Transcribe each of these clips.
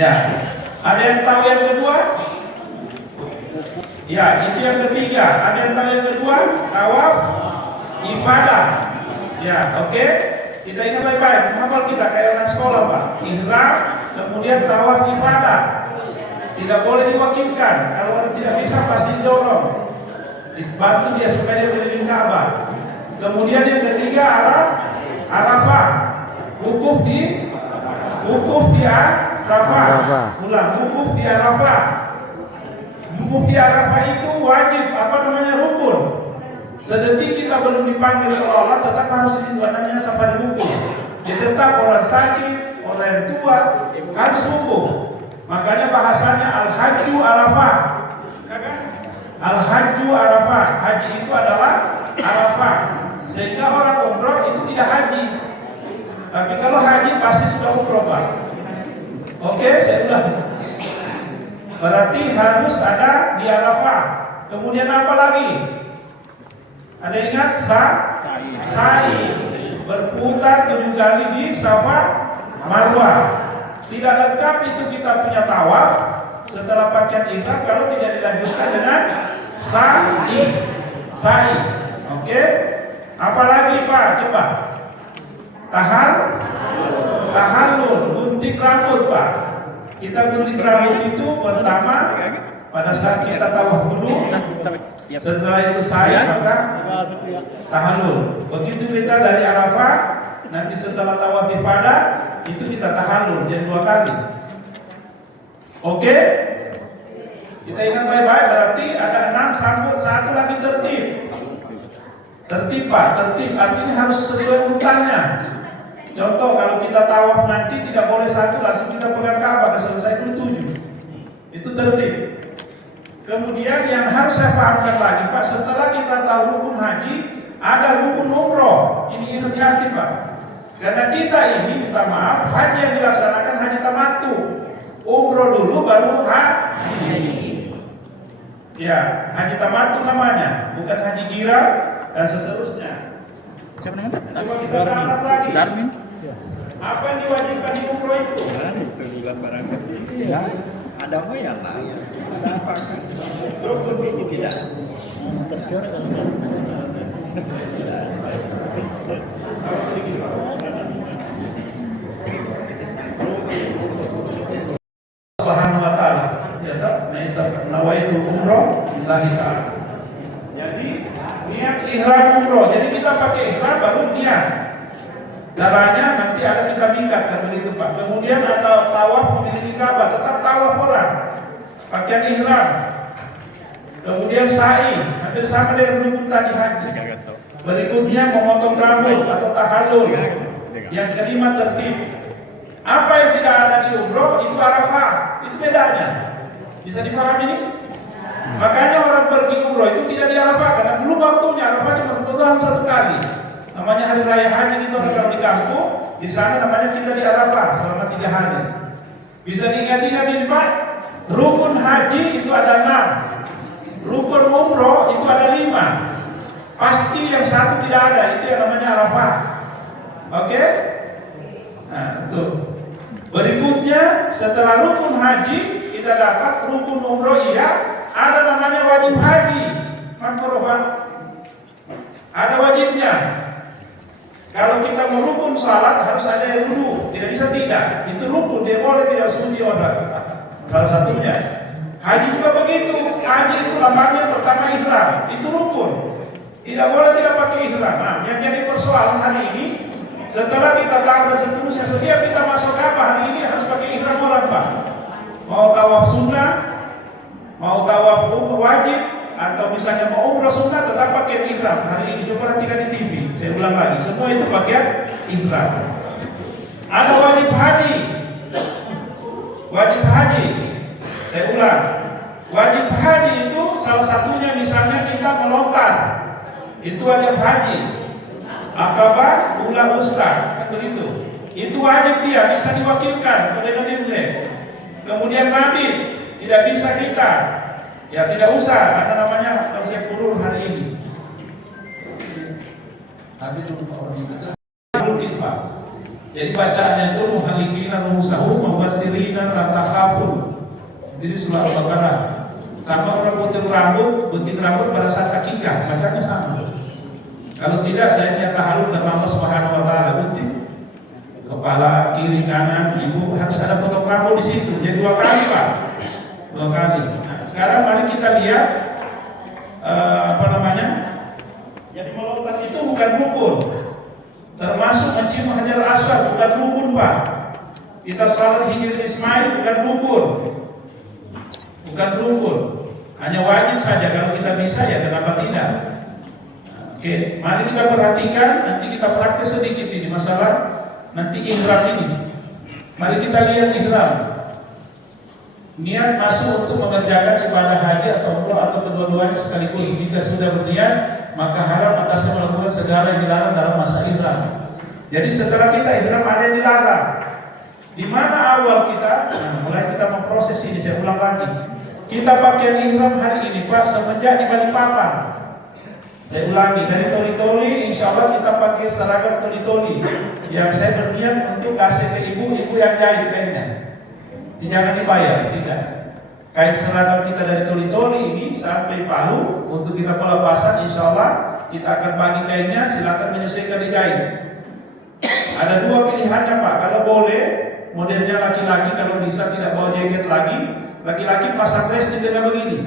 Ya, ada yang tahu yang kedua? Ya, itu yang ketiga. Ada yang tahu yang kedua? Tawaf ifadah. Ya, oke. Kita ingat baik-baik. Hafal kita kayak anak sekolah, Pak. Ihram, kemudian tawaf ifadah. Tidak boleh diwakilkan. Kalau orang tidak bisa pasti didorong. Dibantu dia supaya dia keliling Ka'bah. Kemudian yang ketiga Arafah. Wukuf di Arafah. Ulang, wukuf di Arafah. Wukuf di Arafah itu wajib, rukun. Sedetik kita belum dipanggil oleh Allah, tetap harus itu namanya safari wukuf. Jadi tetap orang sakit, orang yang tua harus wukuf. Makanya bahasanya al-hajju Arafah. Al-hajju Arafah. Haji itu adalah Arafah. Sehingga orang umroh itu tidak haji. Tapi kalau haji pasti sudah umroh, Pak. Oke, saya ulang. Berarti harus ada di Arafah. Kemudian apa lagi? Ada ingat? Sa'i. Berputar 7 kali di Safa Marwah. Tidak lengkap itu kita punya tawaf setelah pakaian ihram kalau tidak dilanjutkan dengan sa'i. Oke? Apalagi Pak? Coba. Tahallul, gunting rambut Pak. Kita gunting rambut itu pertama pada saat kita tawaf dulu. Setelah itu sa'i maka tahallul. Begitu kita dari Arafah, nanti setelah tawaf ifadah itu kita tahallul jadi 2 kali. Oke? Kita ingat baik-baik, berarti ada 6 sambut, 1 lagi tertib. Tertib Pak, tertib artinya harus sesuai urutannya. Contoh kalau kita tawaf nanti tidak boleh 1 langsung kita pegang Ka'bah selesai dulu 7. Itu tertib. Kemudian yang harus saya pahamkan lagi Pak, setelah kita tahu rukun haji, ada rukun umroh. Ini hati-hati Pak. Karena kita ini minta maaf, haji yang dilaksanakan haji tamattu. Umroh dulu baru haji. Ya, haji tamattu namanya, bukan haji kira dan seterusnya. Siapa namanya? Darmin. Apa yang diwajibkan di umroh itu? Bulan barang. Ya, ada apa ya lah? Ada apa kan? Rukun ini tidak. Subhanahu wa ta'ala. Ya tak? Nawaitu umroh lillahi ta'ala. Jadi niat ihram umroh. Jadi kita pakai ihram baru niat. Caranya nanti ada kita mikat kan begitu Pak. Kemudian atau tawaf mengelilingi Ka'bah, tetap tawaf orang. Pakaian ihram. Kemudian sa'i, hampir sama dengan rukun tadi haji. Berikutnya memotong rambut atau tahallul. Yang kelima tertib. Apa yang tidak ada di umroh itu Arafah. Itu bedanya. Bisa dipahami ini? Makanya orang pergi umroh itu tidak di Arafah karena belum waktunya. Arafah cuma kebetulan 1 kali. Namanya hari raya haji itu orang kalau di kampung, di sana namanya kita di Arafah selama 3 hari. Bisa diingat-ingatin Pak? Rukun haji itu ada 6. Rukun umroh itu ada 5. Pasti yang 1 tidak ada, itu yang namanya Arafah. Oke? Nah, itu. Berikutnya setelah rukun haji kita dapat rukun umroh ada namanya wajib haji. Makruh. Ada wajibnya. Kalau kita mau rukun salat harus ada yang wudu, tidak bisa tidak. Itu rukun, dia boleh tidak suci orang. Salah satunya. Haji juga begitu. Haji itu lambangnya pertama ihram, itu rukun. Tidak boleh tidak pakai ihram. Nah, yang jadi persoalan hari ini, setelah kita tahu dan seterusnya, setiap kita masuk Ka'bah hari ini harus pakai ihram orang Pak. Mau tawaf sunnah, mau tawaf wajib, atau misalnya mau umrah sunnah tetap pakai ihram. Hari ini coba perhatikan di TV. Saya ulang lagi, semua itu pakai ihram. Ada wajib haji. Wajib haji. Saya ulang. Wajib haji itu salah satunya misalnya kita melontar. Itu wajib haji. Akabah, ula usta, kan begitu. Itu wajib dia, bisa diwakilkan kepada Nabi. Kemudian Nabi tidak bisa kita. Ya tidak usah, karena namanya konsep turun hari ini. Tapi itu lukis Pak. Jadi bacaannya itu muhallikina rusahu mubassirina la takhafun. Jadi surah Al-Baqarah. Sama orang gunting rambut pada saat akikah, bacanya sama. Kalau tidak saya niat tahalul karena Allah Subhanahu wa taala, gunting kepala kiri kanan ibu harus ada potong rambut di situ. Jadi 2 kali, Pak. 2 kali. Nah, sekarang mari kita lihat jadi melompat itu bukan rukun. Termasuk mencium Hajar Aswad bukan rukun, Pak. Kita salat Hijr Ismail bukan rukun. Bukan rukun. Hanya wajib saja, kalau kita bisa ya kenapa tidak? Oke, mari kita perhatikan, nanti kita praktek sedikit ini masalah nanti ihram ini. Mari kita lihat ihram. Niat masuk untuk mengerjakan ibadah haji atau umrah atau kedua-duanya sekaligus. Jika sudah berniat, maka haram atasnya melakukan segala yang dilarang dalam masa ihram. Jadi setelah kita ihram ada yang dilarang. Di mana awal kita? Nah, mulai kita memproses ini. Saya ulang lagi. Kita pakai ihram hari ini, Pak, semenjak di Balikpapan. Saya ulangi, dari Toli-Toli, insya Allah kita pakai seragam Toli-Toli yang saya berniat untuk kasih ke ibu yang jahit kainnya. Jangan dibayar, tidak. Kain seragam kita dari Toli-Toli ini sampai Palu untuk kita pelepasan, insya Allah kita akan bagi kainnya, silakan menyesuaikan dijahit. Ada 2 pilihannya, Pak. Kalau boleh, modelnya laki-laki, kalau bisa tidak bawa jaket lagi, laki-laki pasang dress di tengah begini.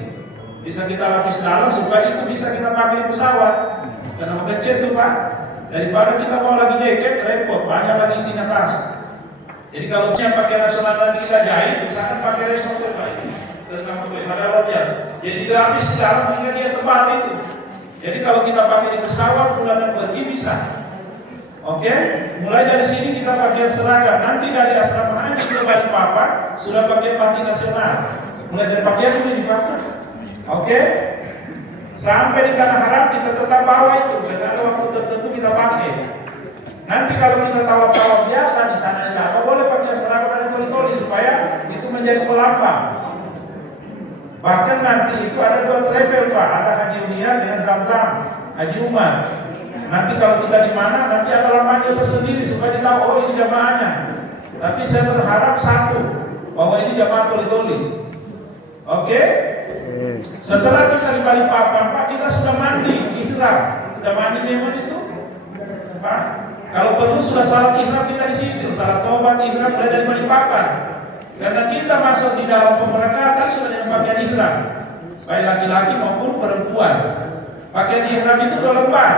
Bisa kita lapis dalam supaya itu bisa kita pakai di pesawat. Karena mengecil tuh, Pak. Daripada kita bawa lagi jaket, repot, banyak lagi isinya tas. Jadi kalau yang pakai nasional lagi kita jahit, misalkan pakai resoker, Pak. Pada wajar. Jadi dilapis di dalam hingga dia tebal itu. Jadi kalau kita pakai di pesawat, pulang dan pergi bisa. Oke, mulai dari sini kita pakai seragam. Nanti dari asrama haji ke Balikpapan sudah pakai pati nasional. Mulai dari pakaian ini dipakai. Oke, sampai di tanah haram kita tetap bawa itu. Dan ada waktu tertentu kita pakai. Nanti kalau kita tawaf-tawaf biasa di sana di Jawa, boleh pakai seragam dari Toli-Toli supaya itu menjadi pelambang. Bahkan nanti itu ada 2 travel, Pak. Ada Haji Unian dengan Zam-Zam, Haji Umar. Nanti kalau kita di mana, nanti ada lambangnya tersendiri supaya kita tahu, oh ini jamaahnya. Tapi saya berharap satu, bahwa ini jamaah Toli-Toli. Oke? Setelah kita di Balikpapan, Pak, kita sudah mandi ihram. Sudah mandi memang itu, Pak. Kalau perlu sudah salat ihram kita di situ, salat taubat ihram mulai dari Balikpapan. Karena kita masuk di dalam pemberangkatan sudah dengan pakaian ihram, baik laki-laki maupun perempuan. Pakaian ihram itu 2 lembar.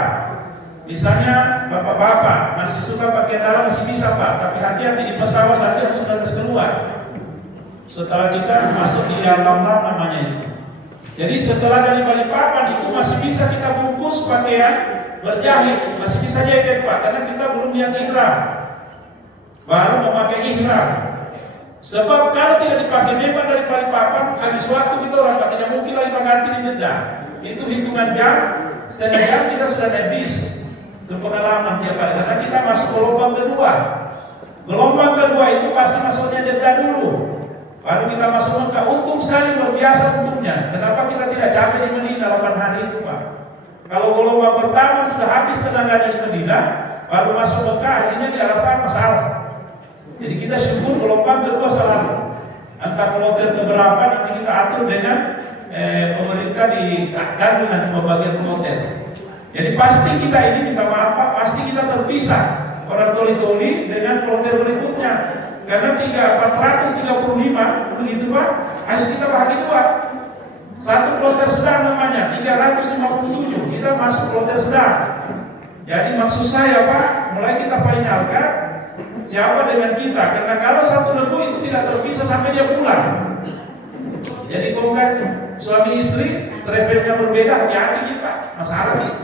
Misalnya bapak-bapak masih suka pakai dalam masih bisa, Pak, tapi hati-hati di pesawat nanti harus sudah keluar. Setelah kita masuk di dalam namanya itu. Jadi setelah dari Balikpapan itu masih bisa kita bungkus pakaian berjahit, masih bisa jaket, Pak, karena kita belum niat ihram. Baru memakai ihram. Sebab kalau tidak dipakai memang dari Balikpapan habis waktu kita orang, Pak, tidak mungkin lagi mengganti di Jeddah. Itu hitungan jam, setengah jam kita sudah naik bis. Itu pengalaman tiap hari, karena kita masuk gelombang kedua. Gelombang kedua itu pasti masuknya Jeddah dulu, baru kita masuk Mekah. Untung sekali, luar biasa untungnya. Kenapa kita tidak capek di Medina 8 hari itu, Pak? Kalau gelombang pertama sudah habis tenaganya di Medina, baru masuk Mekah, akhirnya di Arafah masalah. Jadi kita syukur gelombang kedua selalu. Antar kloter beberapa nanti kita atur dengan pemerintah di Kandung nanti pembagian kloter. Jadi pasti kita ini minta maaf, Pak, pasti kita terpisah orang Toli-Toli dengan kloter berikutnya. Karena 435 begitu, Pak, harus kita bagi 2. Satu kloter sedang namanya 357, kita masuk kloter sedang. Jadi maksud saya, Pak, mulai kita finalkan siapa dengan kita, karena kalau satu regu itu tidak terpisah sampai dia pulang. Jadi kongkat suami istri travelnya berbeda, hati-hati nih, Pak, masalah gitu.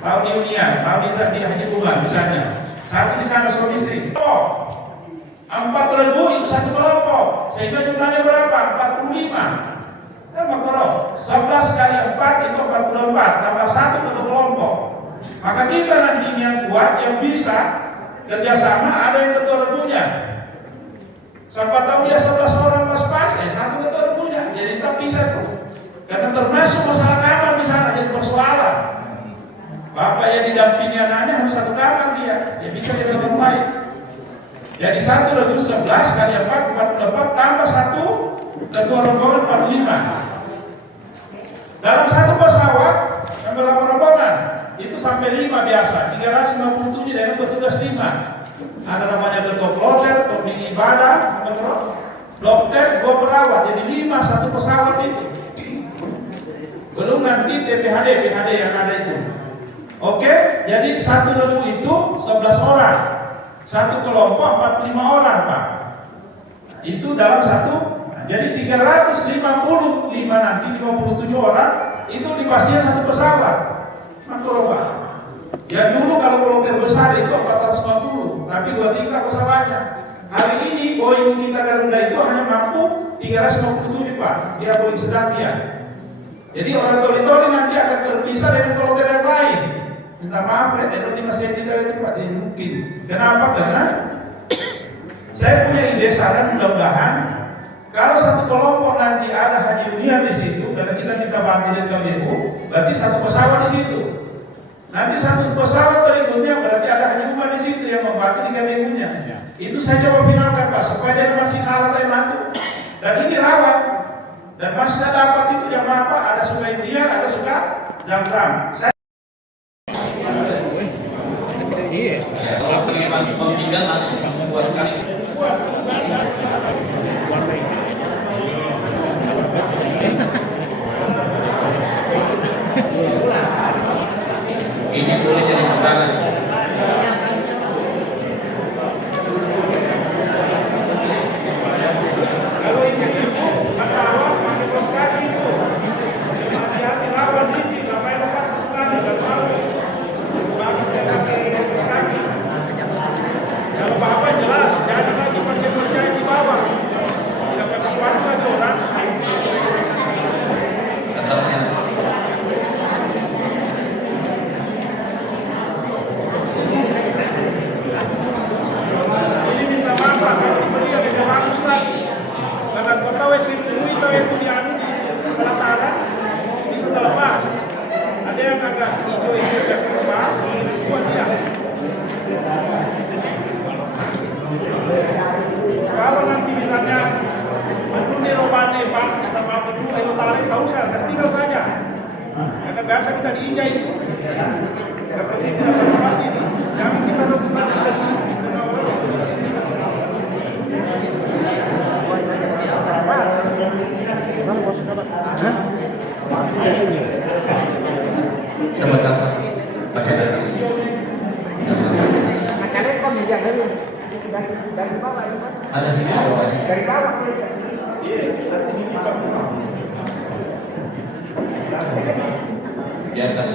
Tahun di Unian, tahun di Haji Umar misalnya, satu di sana suami istri. 4 regu itu satu kelompok, sehingga jumlahnya berapa? 45. Kan makro 11 kali 4 itu 44, tambah 1 untuk kelompok. Maka kita nanti yang kuat, yang bisa kerjasama, ada yang ketua regunya. Siapa tahu dia 11 orang pas-pas, satu ketua regunya, jadi tak bisa tuh. Karena termasuk masalah kamar di sana jadi persoalan. Bapak yang didampingi anaknya harus satu kamar dia bisa jadi orang lain. Jadi 1.11 kali 4, 44 tambah 1 ketua rombongan 45. Dalam satu pesawat yang berapa rombongan? Itu sampai 5 biasa, 357 dengan petugas 5. Ada namanya ketua kloter, pemimpin ibadah, dokter, dua perawat, jadi 5 satu pesawat itu. Belum nanti TPHD, PHD yang ada itu. Oke, jadi satu regu itu 11 orang. Satu kelompok 45 orang, Pak. Itu dalam satu, jadi 355 nanti 57 orang itu dipastikan satu pesawat. Pak. Ya dulu kalau kloter besar itu 450, tapi 2 tingkat pesawatnya. Hari ini Boeing kita Garuda itu hanya mampu 357, Pak. Dia Boeing sedang dia. Jadi orang toli-toli nanti akan terpisah dengan kloter yang lain. Minta maaf ya, di masjid kita itu Pak, mungkin. Kenapa? Karena saya punya ide saran, mudah-mudahan kalau satu kelompok nanti ada haji unian di situ, karena kita minta bantu dari KBU, berarti satu pesawat di situ. Nanti satu pesawat berikutnya berarti ada haji umar di situ yang membantu di KBU-nya. Itu saya coba finalkan, Pak, supaya dia masih salah tapi mantu. Dan ini rawat. Dan masih saya dapat itu yang apa? Ada sungai Unian, ada juga Zam-Zam. Pemilihan langsung buat kali ini boleh jadi tantangan. Kalau ini maka awal pakai kos kaki itu. Hati-hati lawan licin, ngapain lepas lagi dan mau. Pakai kos kaki. Kalau Bapak jelas, jangan lagi pakai perjalanan di bawah. Tidak pakai sepatu lagi orang. Atasnya. Ini minta maaf Pak, kalau beli yang lebih bagus lagi. Karena kau tahu sirkuit itu di anu di pelataran bisa terlepas. Ada yang agak hijau itu gas terbang, buat dia. Kalau nanti misalnya mendunia robane Pak, sama berdua itu tarik, tahu saya, tinggal saja. Karena biasa kita diinjak itu. Seperti tidak terlepas ini. Jangan kita lakukan. Coba pakai atas. Ada sini bawahnya. Dari bawah Di atas.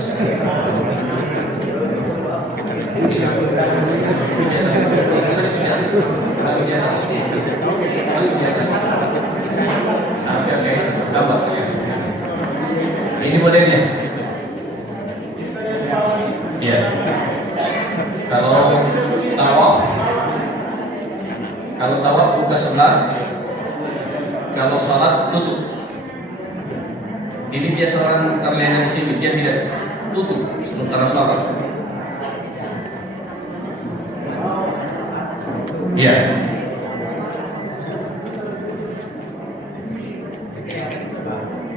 Ini modelnya. Iya. Kalau tawaf buka sebelah, kalau salat tutup. Ini biasa orang terlena di sini, dia tidak tutup sementara salat. Iya.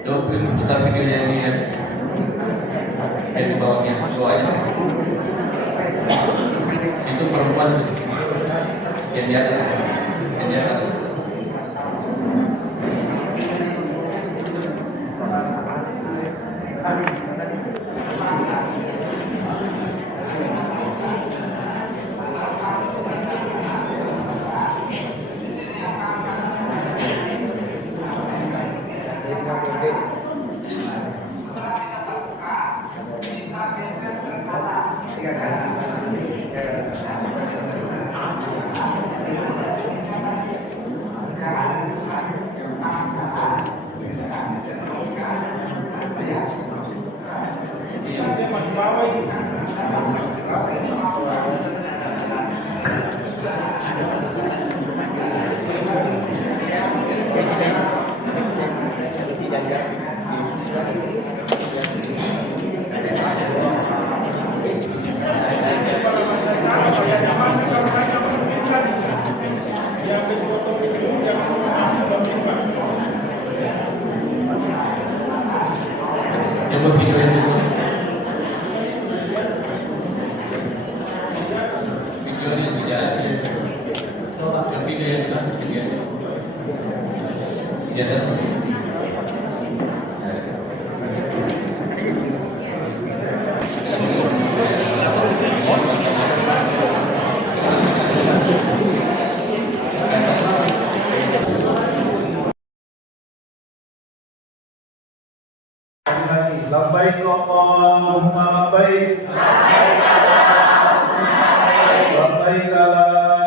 Coba putar videonya ini ya. Di bawahnya, bawahnya. Itu perempuan yang di atas, yang di atas. Masih bawah ini. Jadi habis foto video jangan masih lebih Pak. Coba video yang dulu. Videonya tidak ada. Yang video yang dulu, video di atas. Labbaik Allahumma labbaik. Labbaik la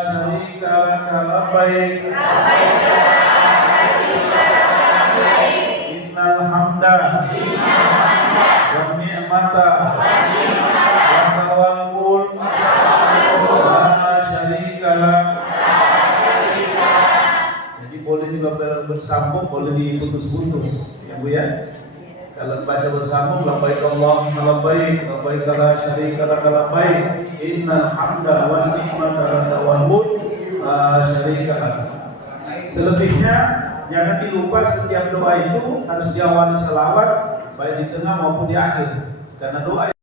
syarika laka labbaik. Innal hamda wa ni'mata wa lakal mulk la syarika lak. Jadi boleh juga bersambung, boleh diputus-putus, ya Bu ya. Kalau baca bersambung, labbaik Allahumma labbaik, labbaik la syarika laka labbaik, innal hamda wan ni'mata laka wal mulk la syarika lak. Selebihnya jangan dilupa setiap doa itu harus diawali selawat baik di tengah maupun di akhir. Karena doa